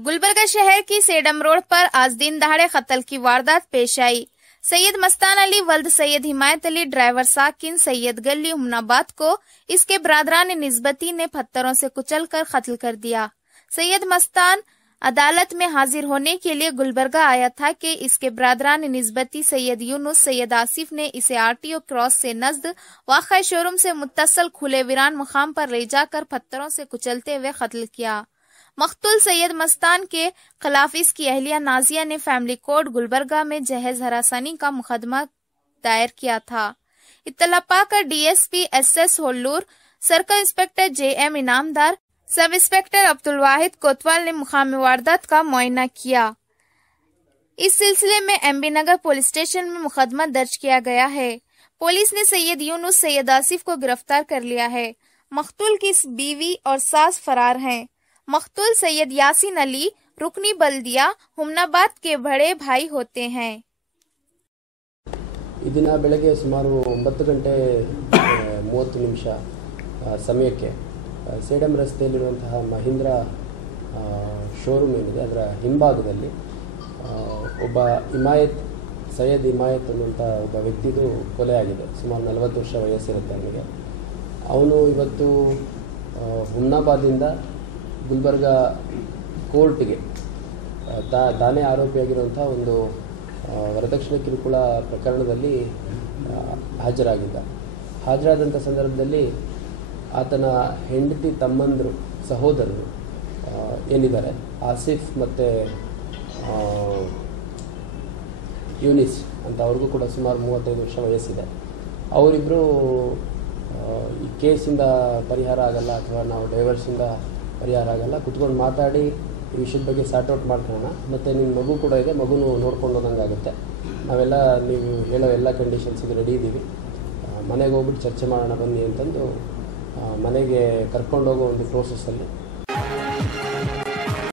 गुलबर्गा शहर की sedum road पर आज दिन दहाड़े कत्ल की वारदात पेश आई। सैयद मस्तान अली वल्द सैयद हिमायत अली ड्राइवर साकिन सैयद गली हुमनाबाद को इसके बरादरान निस्बती ने पत्थरों से कुचलकर कत्ल कर दिया। सैयद मस्तान अदालत में हाजिर होने के लिए गुलबर्गा आया था कि इसके बरादरान निस्बती सैयद यूनुस सैयद आसिफ ने इसे आरटीओ क्रॉस से नजद वाक़ा शोरूम से मुत्तसल खुले वीरान मुकाम पर ले जाकर पत्थरों से कुचलते हुए कत्ल किया। मकतूल सैयद मस्तान के खिलाफ इसकी अहलिया नाजिया ने फैमिली कोर्ट गुलबर्गा में जहेज हरासानी का मुकदमा दायर किया था। इत्तला पाकर DSP SS Hollur, circle inspector JM Inamdar, sub inspector Abdul वाहिद कोतवाल ने मुकाम वारदात का मुआयना किया। इस सिलसिले में एमबी नगर पुलिस स्टेशन में मुकदमा दर्ज किया गया है। पुलिस ने सैयद यूनुस सैयद आसिफ को गिरफ्तार कर लिया है। मकतूल की बीवी और सास फरार हैं। मकतूल सैयद यासीन अली रुकनी बल्दिया हुमनाबाद के बड़े भाई होते हैं। ಇದನ್ನ ಬೆಳಗ್ಗೆ ಸುಮಾರು 9 ಗಂಟೆ 30 ನಿಮಿಷ ಸಮಯಕ್ಕೆ ಸೇಡಂ ರಸ್ತೆಯಲ್ಲಿರುವಂತಹ ಮಹೀಂದ್ರ ಶೋರೂಮ್ ಏನಿದೆ ಅದರ ಹಿಂಭಾಗದಲ್ಲಿ ಒಬ್ಬ ಸೈಯದ್ ಹಿಮಾಯತ್ ಅನ್ನುವಂಥ ಒಬ್ಬ ವ್ಯಕ್ತಿದು ಕೊಲೆ ಆಗಿದೆ। ಸುಮಾರು 40 ವರ್ಷ ವಯಸ್ಸಿರುತ್ತೆ ಅವನಿಗೆ। ಅವನು ಇವತ್ತು ಹುಮ್ನಾಬಾದಿಂದ ಗುಲ್ಬರ್ಗಾ ಕೋರ್ಟ್ಗೆ ತಾನೇ ಆರೋಪಿಯಾಗಿರುವಂಥ ಒಂದು ವರದಕ್ಷಿಣೆ ಕಿರುಕುಳ ಪ್ರಕರಣದಲ್ಲಿ ಹಾಜರಾದಂಥ ಸಂದರ್ಭದಲ್ಲಿ ಆತನ ಹೆಂಡತಿ ತಮ್ಮಂದರು ಸಹೋದರರು ಏನಿದ್ದಾರೆ ಆಸಿಫ್ ಮತ್ತು ಯೂನಿಸ್ ಅಂತ ಅವ್ರಿಗೂ ಕೂಡ ಸುಮಾರು 35 ವರ್ಷ ವಯಸ್ಸಿದೆ। ಅವರಿಬ್ಬರು ಈ ಕೇಸಿಂದ ಪರಿಹಾರ ಆಗಲ್ಲ ಅಥವಾ ನಾವು ಡೈವರ್ಸಿಂದ ಪರಿಹಾರ ಆಗಲ್ಲ, ಕುತ್ಕೊಂಡು ಮಾತಾಡಿ ಈ ವಿಷಯದ ಬಗ್ಗೆ ಸಾರ್ಟ್ಔಟ್ ಮಾಡ್ಕೊಳ್ಳೋಣ, ಮತ್ತು ನಿಮ್ಮ ಮಗು ಕೂಡ ಇದೆ, ಮಗುನು ನೋಡ್ಕೊಂಡು ಹೋದಂಗೆ ಆಗುತ್ತೆ, ನಾವೆಲ್ಲ ನೀವು ಹೇಳೋ ಎಲ್ಲ ಕಂಡೀಷನ್ಸಿಗೆ ರೆಡಿ ಇದ್ದೀವಿ, ಮನೆಗೆ ಹೋಗ್ಬಿಟ್ಟು ಚರ್ಚೆ ಮಾಡೋಣ ಬನ್ನಿ ಅಂತಂದು ಮನೆಗೆ ಕರ್ಕೊಂಡೋಗೋ ಒಂದು ಪ್ರೋಸೆಸ್ಸಲ್ಲಿ